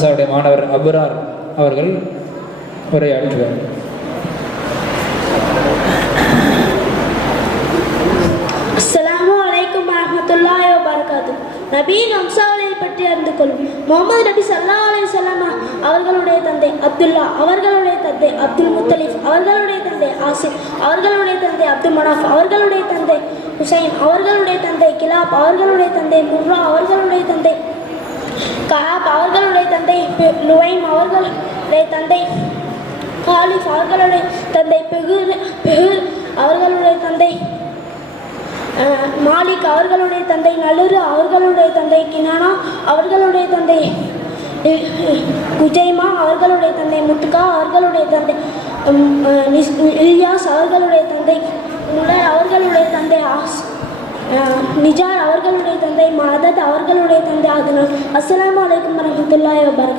மதரசாவுடைய மாணவர் அபுரார் அவர்கள் உரையாற்றுவார். அஸ்ஸலாமு அலைக்கும் நபியின் வம்சாவளியை பற்றி அறிந்து கொள்ளும் முகமது நபி சல்லா அலி சல்லாமா அவர்களுடைய தந்தை அப்துல்லா அவர்களுடைய தந்தை அப்துல் முத்தலிஃப் அவர்களுடைய தந்தை ஆசிம் அவர்களுடைய தந்தை அப்துல் மனாஃப் அவர்களுடைய தந்தை ஹுசைன் அவர்களுடைய தந்தை கிலாப் அவர்களுடைய தந்தை முர்ரா அவர்களுடைய தந்தை அவர்களுடைய லுவைம் அவர்களுடைய தந்தை காலிஸ் அவர்களுடைய தந்தை பெகு பெகு அவர்களுடைய தந்தை மாலிக் அவர்களுடைய தந்தை நல்லுரு அவர்களுடைய தந்தை கினானா அவர்களுடைய தந்தை குஜைமா அவர்களுடைய தந்தை முத்துகா அவர்களுடைய தந்தை இல்யாஸ் அவர்களுடைய தந்தை முலர் அவர்களுடைய தந்தை ஆஸ் நிஜார் அவர்களுடைய தந்தை மதத் அவர்களுடைய தந்தை அதனால் அஸ்லாம் வலைக்கம் வரமத்துல்லாய் வபரகாத்துஹு